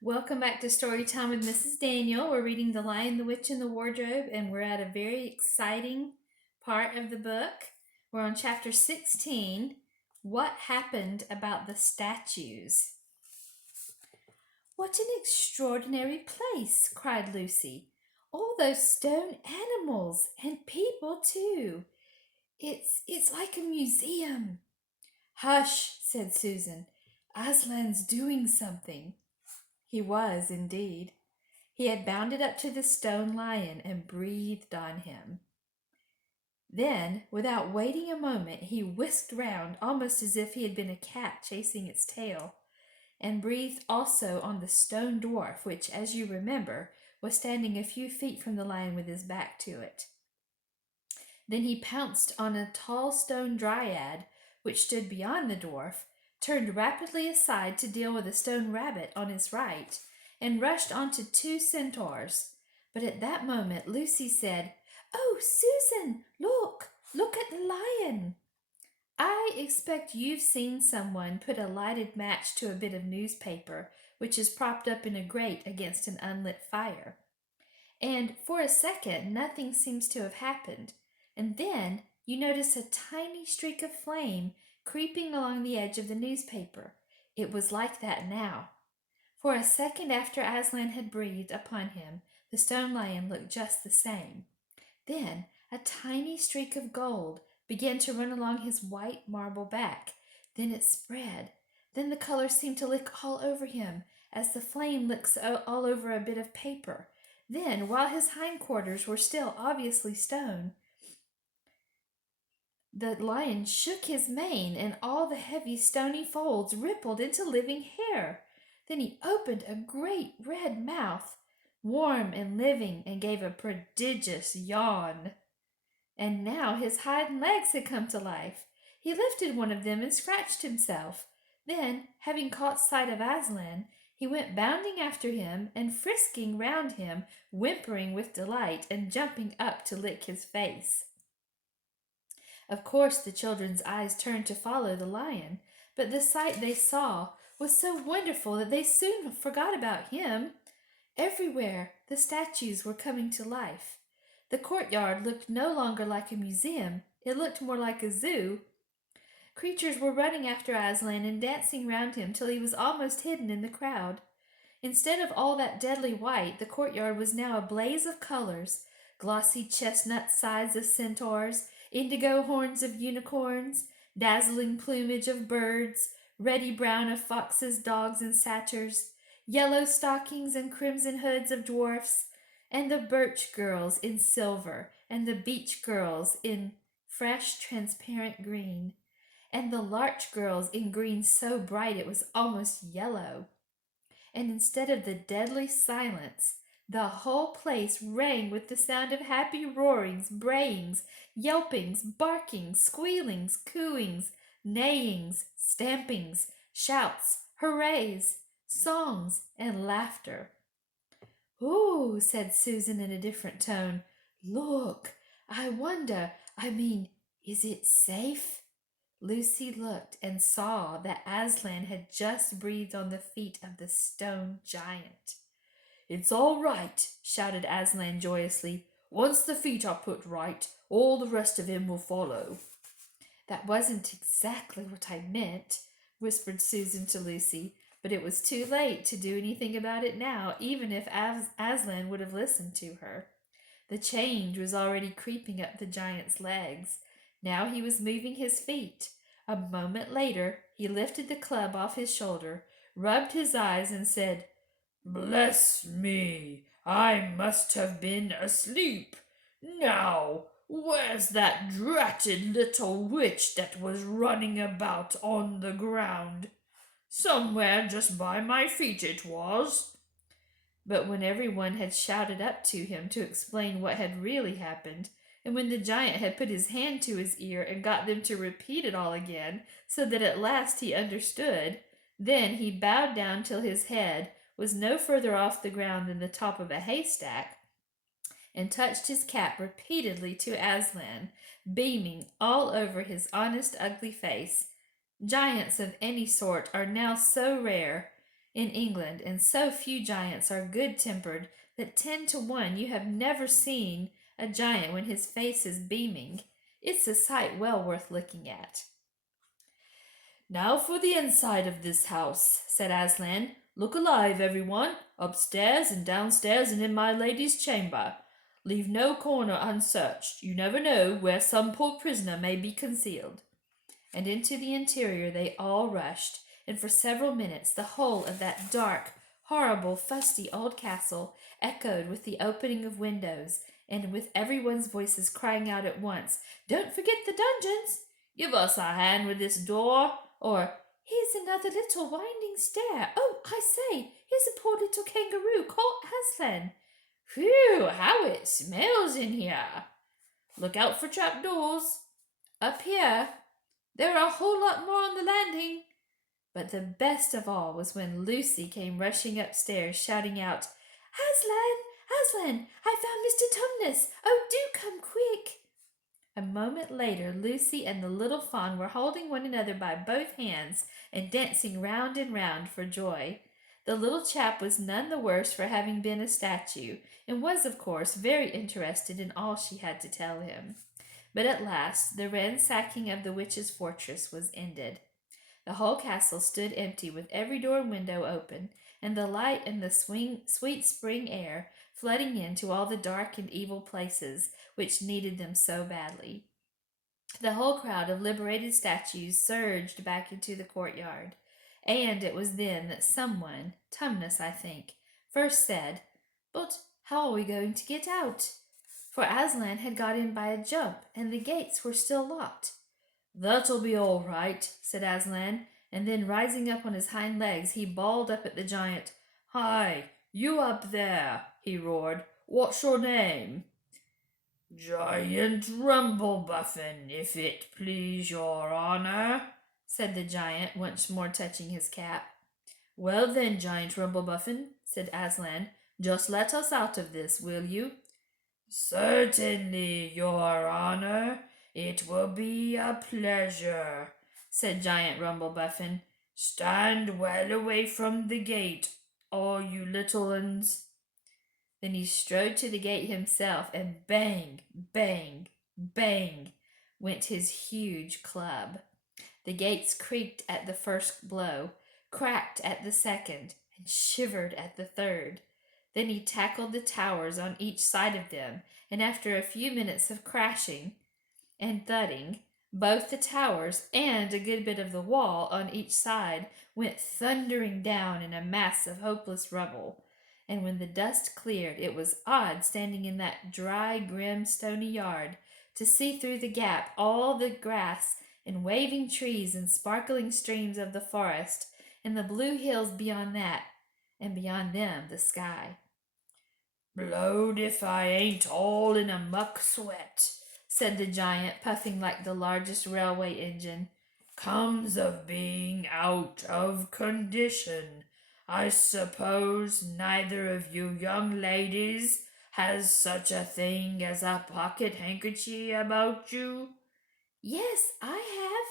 Welcome back to Storytime with Mrs. Daniell. We're reading The Lion, the Witch, and the Wardrobe, and we're at a very exciting part of the book. We're on chapter 16. What happened about the statues? What an extraordinary place, cried Lucy. All those stone animals, and people too. It's like a museum. Hush, said Susan. Aslan's doing something. He was, indeed. He had bounded up to the stone lion and breathed on him. Then, without waiting a moment, he whisked round almost as if he had been a cat chasing its tail, and breathed also on the stone dwarf, which, as you remember, was standing a few feet from the lion with his back to it. Then he pounced on a tall stone dryad, which stood beyond the dwarf, turned rapidly aside to deal with a stone rabbit on his right, and rushed onto two centaurs. But at that moment Lucy said, "Oh, Susan, look at the lion." I expect you've seen someone put a lighted match to a bit of newspaper which is propped up in a grate against an unlit fire. And for a second nothing seems to have happened, and then you notice a tiny streak of flame creeping along the edge of the newspaper. It was like that now. For a second after Aslan had breathed upon him, the stone lion looked just the same. Then a tiny streak of gold began to run along his white marble back. Then it spread. Then the color seemed to lick all over him, as the flame licks all over a bit of paper. Then, while his hindquarters were still obviously stone, the lion shook his mane, and all the heavy stony folds rippled into living hair. Then he opened a great red mouth, warm and living, and gave a prodigious yawn. And now his hind legs had come to life. He lifted one of them and scratched himself. Then, having caught sight of Aslan, he went bounding after him and frisking round him, whimpering with delight and jumping up to lick his face. Of course the children's eyes turned to follow the lion, but the sight they saw was so wonderful that they soon forgot about him. Everywhere the statues were coming to life. The courtyard looked no longer like a museum, it looked more like a zoo. Creatures were running after Aslan and dancing round him till he was almost hidden in the crowd. Instead of all that deadly white, the courtyard was now a blaze of colors: glossy chestnut sides of centaurs, indigo horns of unicorns, dazzling plumage of birds, ruddy brown of foxes, dogs, and satyrs, yellow stockings and crimson hoods of dwarfs, and the birch girls in silver, and the beech girls in fresh transparent green, and the larch girls in green so bright it was almost yellow. And instead of the deadly silence, the whole place rang with the sound of happy roarings, brayings, yelpings, barkings, squealings, cooings, neighings, stampings, shouts, hurrays, songs, and laughter. "Ooh," said Susan in a different tone. "Look, is it safe?" Lucy looked and saw that Aslan had just breathed on the feet of the stone giant. "It's all right," shouted Aslan joyously. "Once the feet are put right, all the rest of him will follow." "That wasn't exactly what I meant," whispered Susan to Lucy, but it was too late to do anything about it now, even if Aslan would have listened to her. The change was already creeping up the giant's legs. Now he was moving his feet. A moment later he lifted the club off his shoulder, rubbed his eyes, and said, "Bless me, I must have been asleep. Now, where's that dratted little witch that was running about on the ground? Somewhere just by my feet it was." But when everyone had shouted up to him to explain what had really happened, and when the giant had put his hand to his ear and got them to repeat it all again, so that at last he understood, then he bowed down till his head was no further off the ground than the top of a haystack, and touched his cap repeatedly to Aslan, beaming all over his honest ugly face. Giants of any sort are now so rare, in England, and so few giants are good-tempered that 10 to 1 you have never seen a giant when his face is beaming. It's a sight well worth looking at. Now for the inside of this house, said Aslan. Look alive, everyone, upstairs and downstairs and in my lady's chamber. Leave no corner unsearched. You never know where some poor prisoner may be concealed. And into the interior they all rushed, and for several minutes the whole of that dark, horrible, fusty old castle echoed with the opening of windows, and with everyone's voices crying out at once, "Don't forget the dungeons! Give us a hand with this door!" Or, "Here's another little winding stair. Oh, I say, here's a poor little kangaroo called Aslan. Whew, how it smells in here! Look out for trapdoors. Up here, there are a whole lot more on the landing." But the best of all was when Lucy came rushing upstairs, shouting out, "Aslan! Aslan! I found Mr. Tumnus! Oh, do come quick!" A moment later, Lucy and the little fawn were holding one another by both hands and dancing round and round for joy. The little chap was none the worse for having been a statue, and was, of course, very interested in all she had to tell him. But at last the ransacking of the witch's fortress was ended. The whole castle stood empty, with every door and window open, and the light and the sweet spring air flooding into all the dark and evil places which needed them so badly. The whole crowd of liberated statues surged back into the courtyard, and it was then that someone, Tumnus, I think, first said, "But how are we going to get out?" For Aslan had got in by a jump, and the gates were still locked. "That'll be all right," said Aslan, and then rising up on his hind legs, he bawled up at the giant. "Hi, you up there," he roared. "What's your name?" "Giant Rumblebuffin, if it please your honor," said the giant, once more touching his cap. "Well then, Giant Rumblebuffin," said Aslan, "just let us out of this, will you?" "Certainly, your honor. It will be a pleasure," said Giant Rumblebuffin. "Stand well away from the gate, all you little uns." Then he strode to the gate himself, and bang, bang, bang went his huge club. The gates creaked at the first blow, cracked at the second, and shivered at the third. Then he tackled the towers on each side of them, and after a few minutes of crashing and thudding, both the towers and a good bit of the wall on each side went thundering down in a mass of hopeless rubble. And when the dust cleared, it was odd, standing in that dry, grim, stony yard, to see through the gap all the grass and waving trees and sparkling streams of the forest, and the blue hills beyond that, and beyond them the sky. "Blowed if I ain't all in a muck sweat," said the giant, puffing like the largest railway engine. "Comes of being out of condition. I suppose neither of you young ladies has such a thing as a pocket handkerchief about you?" "Yes, I have,"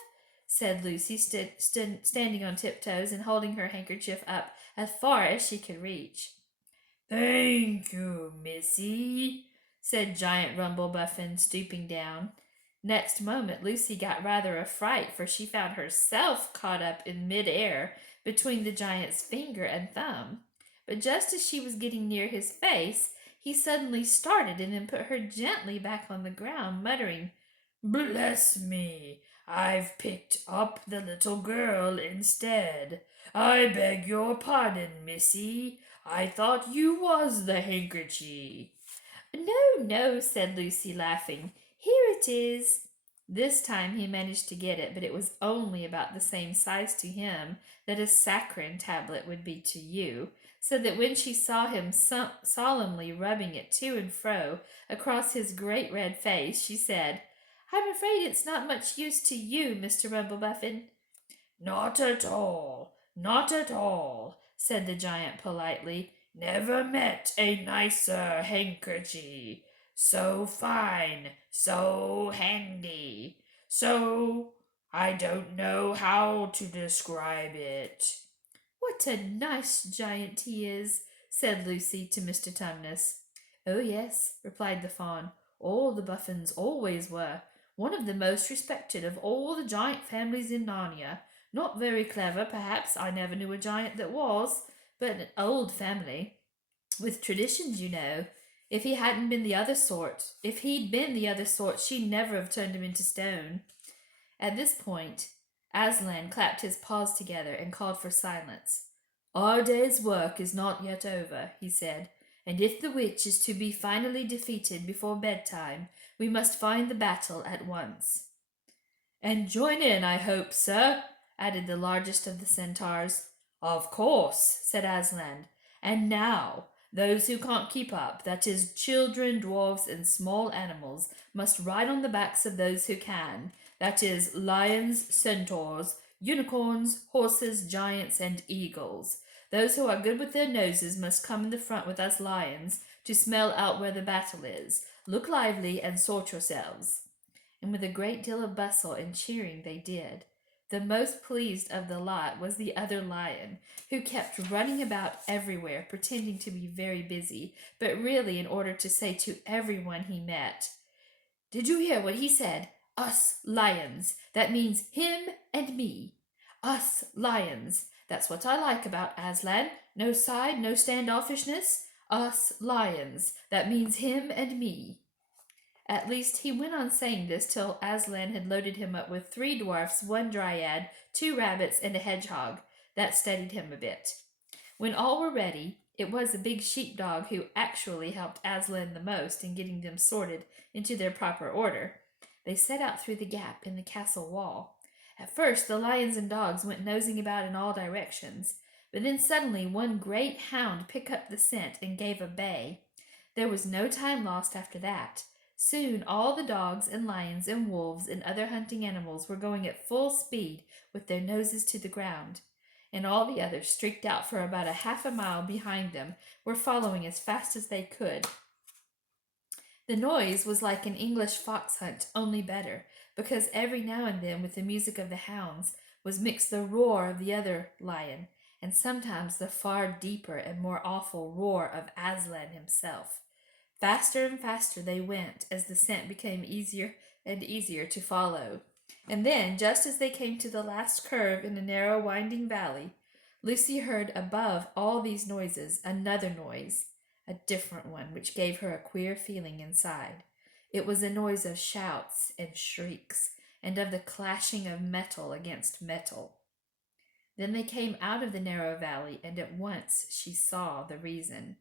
said Lucy, standing on tiptoes and holding her handkerchief up as far as she could reach. "Thank you, missy," said Giant Rumblebuffin, stooping down. Next moment Lucy got rather a fright, for she found herself caught up in mid-air between the giant's finger and thumb. But just as she was getting near his face, he suddenly started and then put her gently back on the ground, muttering, "Bless me, I've picked up the little girl instead. I beg your pardon, missy. I thought you was the handkerchief." "No, no," said Lucy, laughing. "Here it is." This time he managed to get it, but it was only about the same size to him that a saccharine tablet would be to you, so that when she saw him solemnly rubbing it to and fro across his great red face, she said, "I'm afraid it's not much use to you, Mr. Rumblebuffin." "Not at all, not at all," said the giant politely. "Never met a nicer handkerchief. So fine, so handy, so I don't know how to describe it." "What a nice giant he is," said Lucy to Mr. Tumnus. "Oh, yes," replied the fawn. "All the Buffins always were. One of the most respected of all the giant families in Narnia. Not very clever, perhaps. I never knew a giant that was, but an old family. With traditions, you know. If he'd been the other sort, she'd never have turned him into stone." At this point, Aslan clapped his paws together and called for silence. "Our day's work is not yet over," he said, "and if the witch is to be finally defeated before bedtime, we must find the battle at once." "And join in, I hope, sir," added the largest of the centaurs. "Of course," said Aslan. "And now, those who can't keep up, that is, children, dwarfs, and small animals, must ride on the backs of those who can, that is, lions, centaurs, unicorns, horses, giants, and eagles. Those who are good with their noses must come in the front with us lions to smell out where the battle is. Look lively and sort yourselves." And with a great deal of bustle and cheering they did. The most pleased of the lot was the other lion, who kept running about everywhere, pretending to be very busy, but really in order to say to everyone he met, "Did you hear what he said? Us lions. That means him and me. Us lions. That's what I like about Aslan. No side, no standoffishness. Us lions. That means him and me." At least he went on saying this till Aslan had loaded him up with 3 dwarfs, 1 dryad, 2 rabbits, and a hedgehog. That steadied him a bit. When all were ready, it was a big sheepdog who actually helped Aslan the most in getting them sorted into their proper order. They set out through the gap in the castle wall. At first the lions and dogs went nosing about in all directions, but then suddenly one great hound picked up the scent and gave a bay. There was no time lost after that. Soon all the dogs and lions and wolves and other hunting animals were going at full speed with their noses to the ground, and all the others, streaked out for about a half a mile behind them, were following as fast as they could. The noise was like an English fox hunt, only better, because every now and then with the music of the hounds was mixed the roar of the other lion, and sometimes the far deeper and more awful roar of Aslan himself. Faster and faster they went as the scent became easier and easier to follow. And then, just as they came to the last curve in a narrow winding valley, Lucy heard above all these noises another noise, a different one, which gave her a queer feeling inside. It was a noise of shouts and shrieks, and of the clashing of metal against metal. Then they came out of the narrow valley, and at once she saw the reason.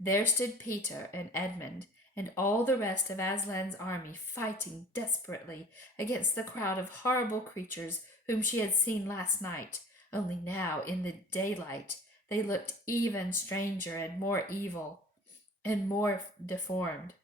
There stood Peter and Edmund and all the rest of Aslan's army fighting desperately against the crowd of horrible creatures whom she had seen last night, only now, in the daylight, they looked even stranger and more evil and more deformed.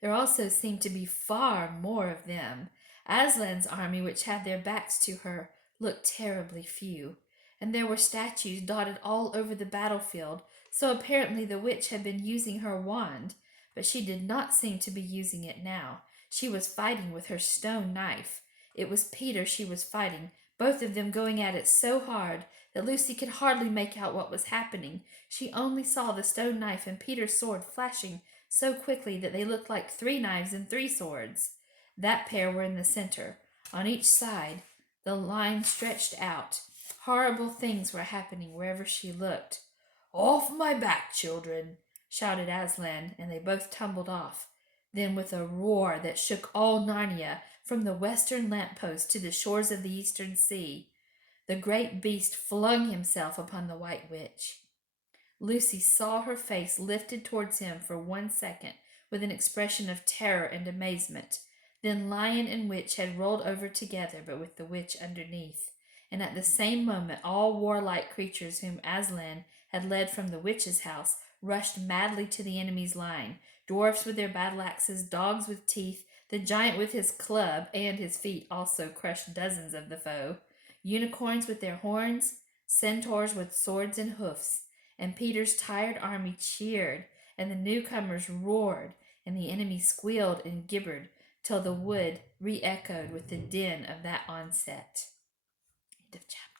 There also seemed to be far more of them. Aslan's army, which had their backs to her, looked terribly few, and there were statues dotted all over the battlefield, so apparently the witch had been using her wand, but she did not seem to be using it now. She was fighting with her stone knife. It was Peter she was fighting, both of them going at it so hard that Lucy could hardly make out what was happening. She only saw the stone knife and Peter's sword flashing so quickly that they looked like 3 knives and 3 swords. That pair were in the center. On each side, the line stretched out. Horrible things were happening wherever she looked. "Off my back, children!" shouted Aslan, and they both tumbled off. Then, with a roar that shook all Narnia, from the western lamp-post to the shores of the eastern sea, the great beast flung himself upon the White Witch. Lucy saw her face lifted towards him for 1 second with an expression of terror and amazement. Then lion and witch had rolled over together, but with the witch underneath. And at the same moment all warlike creatures whom Aslan had led from the witch's house rushed madly to the enemy's line. Dwarfs with their battle axes, dogs with teeth, the giant with his club and his feet also crushed dozens of the foe. Unicorns with their horns, centaurs with swords and hoofs, and Peter's tired army cheered, and the newcomers roared, and the enemy squealed and gibbered, till the wood re-echoed with the din of that onset. End of chapter.